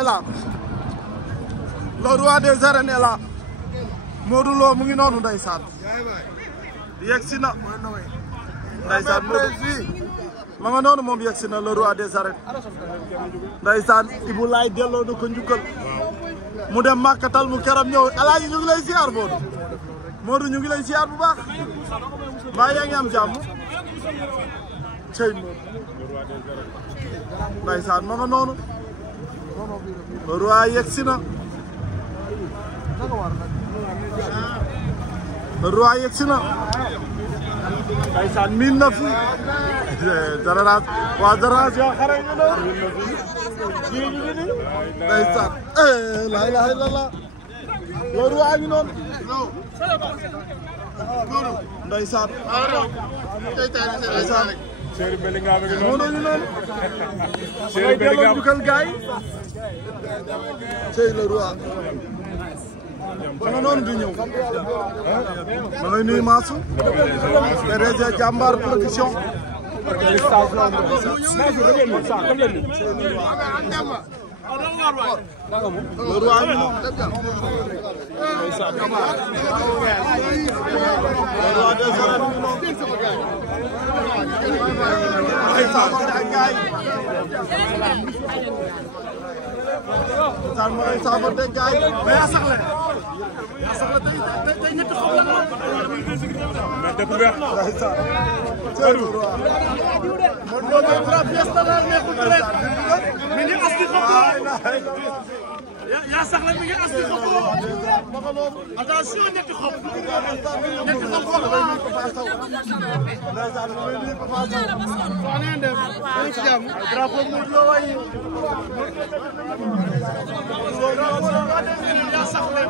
est là le roi des arènes est là Modou Lo mu ngi noonu ndeysaan yegsi na ndeysaan Modou ma nga noonu moom yegsi na le roi des arènes ndeysaan Ibou Laye delloo na ko njukkal mu dem màkkatal mu keram ñëw alaaji ñu ngi lay ziar Modou ñu ngi lay ziar bu baax mbaa yaa ngi am jàmm cey Modou ndeysaan ma nga noonu le roi yegsi na le roi yegsi na ndeysaan miin na fi Dararas waa Dararas yoo xare ñu no ndeysaan la ilaha illallah le roi ngi noonu ndeysaan ndeysaan Cheikh Bellingham ngi noonu ñu noonu Cheikh Bellingham jukkal gaay Cheikh le roi ma nga noonu di ñëw ma ngay nuyu Mansour PDG Jàmbaar production le roi ñu noonu le roi des arènes saan ma ngay saafante gaay mais yaa saxle tey ñetti xob la mais dëpp weex Modou Lo tra fiesta la neexul rek mi ngi asti xob yaa saxle mi ngi asti xob attention ñetti xob drapeau Modou Lo way yaa saxle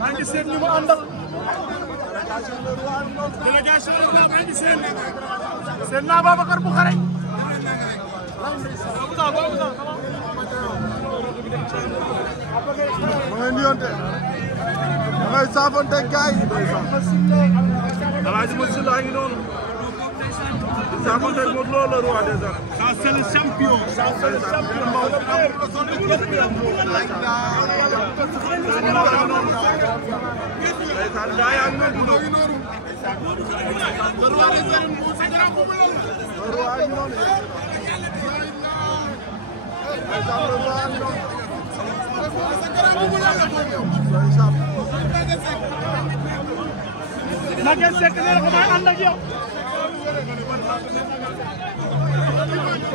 maa ngi seen ñu mu àndal délégation la maa ngi seen naa Babacar bu xare ma ngay nuyonte ma ngay saafonte gaay Alaaji Masila ngi noonu saafonte Modou Lo le roi des arènes ça c'est le champion ça c'est le champion Maguette Seck nee na ko may ànd ak yow.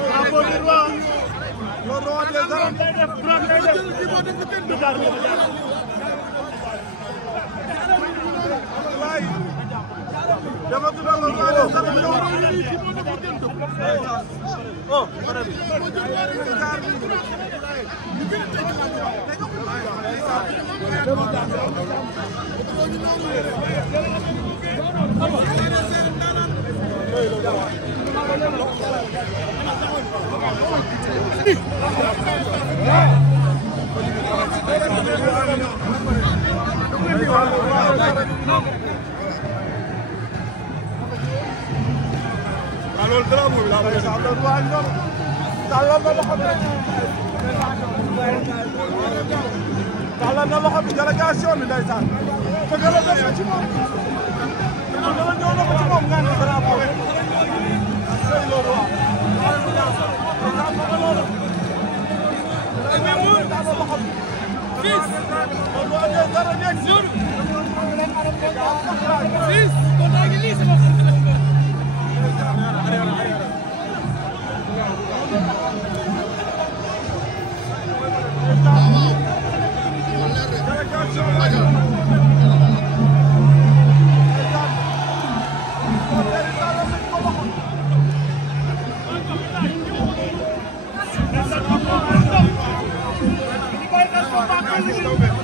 Drapeau du roi. Le roi des arènes lay def droite lay def. du jaar du jaar. waay. dama tudd le roi des arènes ñëw. oh. Alors bravo la tàllal na loxo bi délégation bi ndeysaan fekk la dem ci moom dama ñëw na ko ci moom ngeen drapeau c'est le roi Let's go.